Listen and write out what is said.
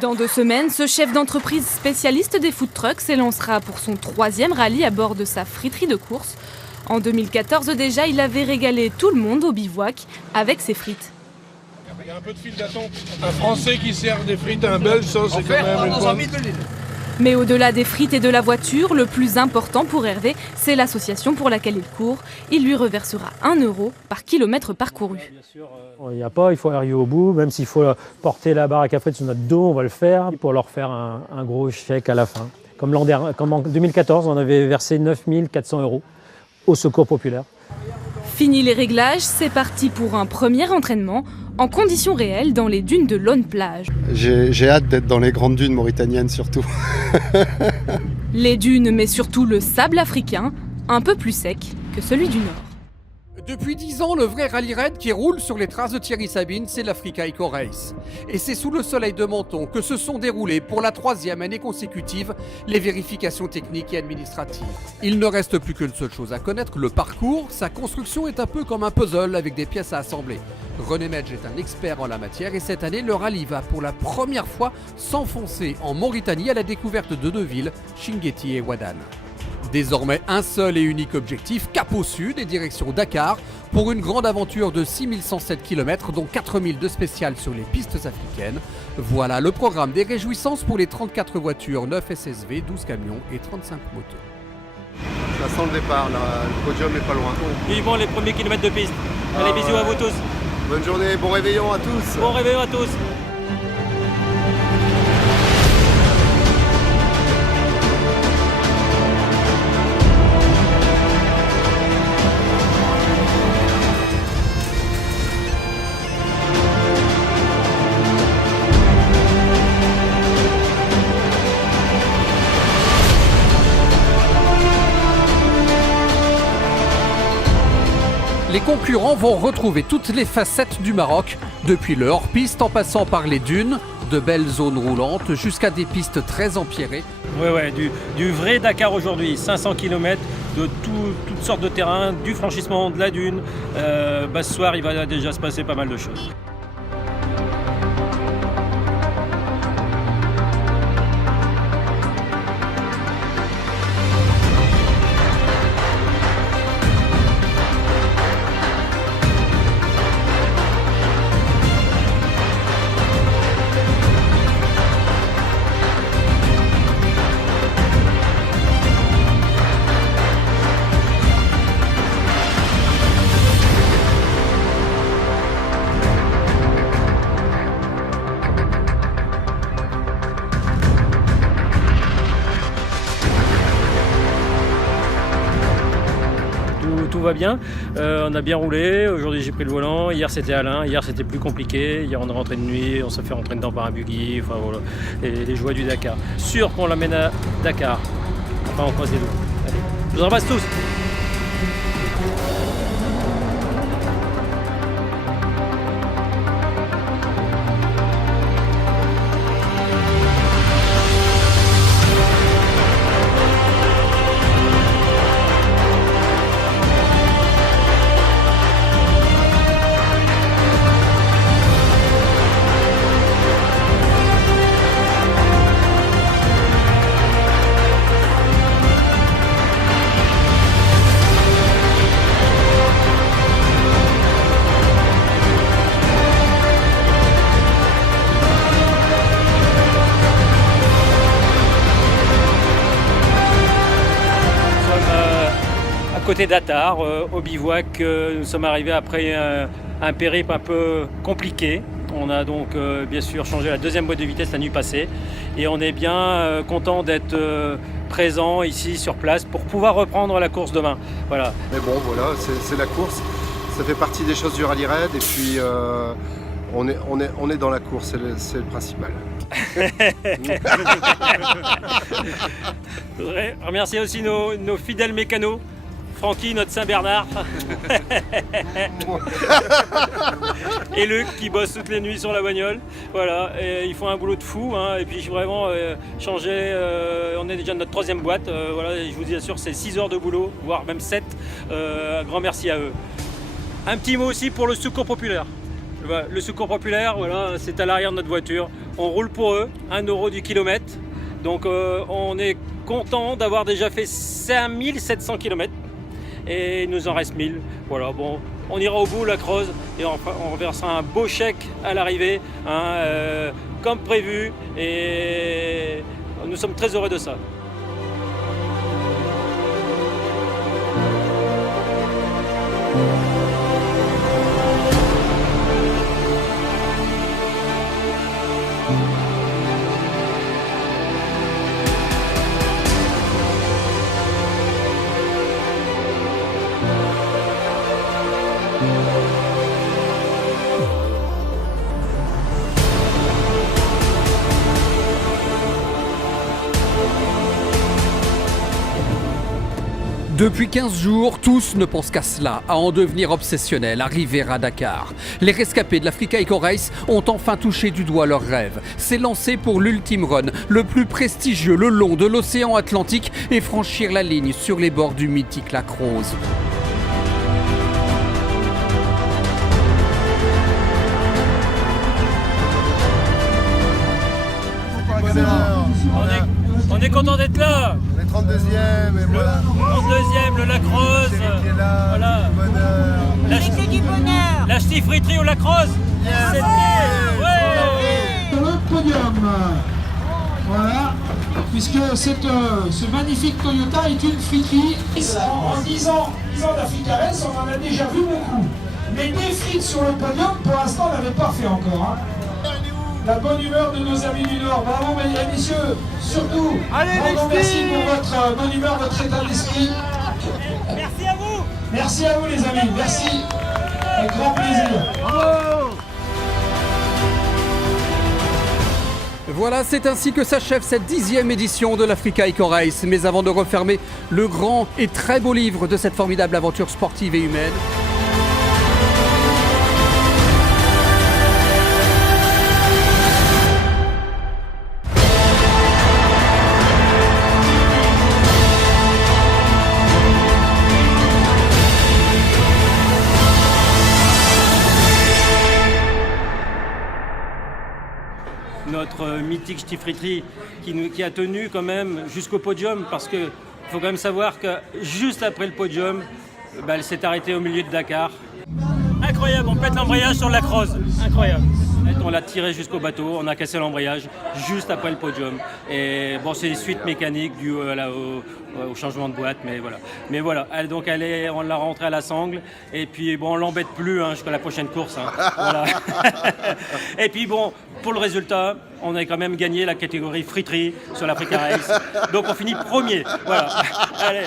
Dans 2 semaines, ce chef d'entreprise spécialiste des food trucks s'élancera pour son 3e rallye à bord de sa friterie de course. En 2014 déjà, il avait régalé tout le monde au bivouac avec ses frites. Il y a un peu de file d'attente. Un Français qui sert des frites à un Belge, ça c'est quand même une bonne. Mais au-delà des frites et de la voiture, le plus important pour Hervé, c'est l'association pour laquelle il court. Il lui reversera 1 € par kilomètre parcouru. Il faut arriver au bout, même s'il faut porter la baraque à frites sur notre dos, on va le faire pour leur faire un gros chèque à la fin. Comme en 2014, on avait versé 9 400 € au Secours populaire. Fini les réglages, c'est parti pour un premier entraînement en conditions réelles dans les dunes de Lone-Plage. J'ai hâte d'être dans les grandes dunes mauritaniennes surtout. Les dunes, mais surtout le sable africain, un peu plus sec que celui du Nord. Depuis 10 ans, le vrai rallye raid qui roule sur les traces de Thierry Sabine, c'est l'Africa Eco Race. Et c'est sous le soleil de Menton que se sont déroulées pour la 3e année consécutive les vérifications techniques et administratives. Il ne reste plus qu'une seule chose à connaître, le parcours. Sa construction est un peu comme un puzzle avec des pièces à assembler. René Medj est un expert en la matière et cette année, le rallye va pour la première fois s'enfoncer en Mauritanie à la découverte de 2 villes, Chinguetti et Ouadane. Désormais, un seul et unique objectif, cap au sud et direction Dakar, pour une grande aventure de 6107 km, dont 4000 de spéciales sur les pistes africaines. Voilà le programme des réjouissances pour les 34 voitures, 9 SSV, 12 camions et 35 motos. Ça sent le départ, là. Le podium est pas loin. Vivement les premiers kilomètres de piste. Allez, bisous à vous tous. Bonne journée, bon réveillon à tous. Bon réveillon à tous. Les concurrents vont retrouver toutes les facettes du Maroc, depuis le hors-piste en passant par les dunes, de belles zones roulantes, jusqu'à des pistes très empierrées. Ouais, du vrai Dakar aujourd'hui, 500 km de toutes sortes de terrains, du franchissement de la dune. Ce soir, il va déjà se passer pas mal de choses. Tout va bien, on a bien roulé, aujourd'hui j'ai pris le volant, hier c'était Alain, hier c'était plus compliqué, hier on est rentré de nuit, on s'est fait rentrer dedans par un buggy, enfin voilà, les joies du Dakar. Sûr qu'on l'amène à Dakar, enfin on croise les doigts. Allez, je vous embrasse tous. Côté d'Attar, au bivouac, nous sommes arrivés après un périple un peu compliqué. On a donc bien sûr changé la 2e boîte de vitesse la nuit passée et on est bien content d'être présent ici sur place pour pouvoir reprendre la course demain. Voilà. Mais bon, voilà, c'est la course. Ça fait partie des choses du rallye raid et puis on est dans la course, c'est le principal. Je voudrais remercier aussi nos fidèles mécanos. Francky, notre Saint-Bernard. Et Luc qui bosse toutes les nuits sur la bagnole. Voilà, et ils font un boulot de fou. Et puis vraiment changer, on est déjà de notre 3e boîte. Voilà, et je vous assure, c'est 6 heures de boulot, voire même 7. Un grand merci à eux. Un petit mot aussi pour le Secours populaire. Le secours populaire, voilà, c'est à l'arrière de notre voiture. On roule pour eux, 1 € du kilomètre. Donc on est content d'avoir déjà fait 5700 km et il nous en reste 1000. Voilà, bon, on ira au bout la Creuse et on versera un beau chèque à l'arrivée, comme prévu, et nous sommes très heureux de ça. Depuis 15 jours, tous ne pensent qu'à cela, à en devenir obsessionnels, arriver à Dakar. Les rescapés de l'Africa Eco Race ont enfin touché du doigt leur rêve. C'est lancé pour l'Ultime Run, le plus prestigieux le long de l'océan Atlantique, et franchir la ligne sur les bords du mythique lac Rose. On est content d'être là. On est 32e et voilà. 32e, le lac Rose. Voilà. Du bonheur. La ch'ti friterie au lac Rose. Yes. Le podium. Voilà. Puisque ce magnifique Toyota est une friterie. En 10 ans d'Africa Race, on en a déjà vu beaucoup. Mais des frites sur le podium, pour l'instant, on n'avait pas fait encore. La bonne humeur de nos amis du Nord. Bravo, mesdames et messieurs. Surtout, merci pour votre bonne humeur, votre état d'esprit. Merci à vous. Merci à vous, les amis. Merci. Avec grand plaisir. Bravo. Voilà, c'est ainsi que s'achève cette 10e édition de l'Africa Eco Race. Mais avant de refermer le grand et très beau livre de cette formidable aventure sportive et humaine, notre mythique ch'ti friterie qui a tenu quand même jusqu'au podium, parce qu'il faut quand même savoir que juste après le podium, elle s'est arrêtée au milieu de Dakar. Incroyable, on pète l'embrayage sur la Creuse, incroyable. On l'a tiré jusqu'au bateau, on a cassé l'embrayage juste après le podium. Et bon, c'est des suites mécaniques dues au changement de boîte, mais voilà. Mais voilà, on l'a rentrée à la sangle, et puis bon, on l'embête plus jusqu'à la prochaine course. Voilà. Et puis bon, pour le résultat, on a quand même gagné la catégorie friterie sur l'Africa Race. Donc on finit premier. Voilà. Allez.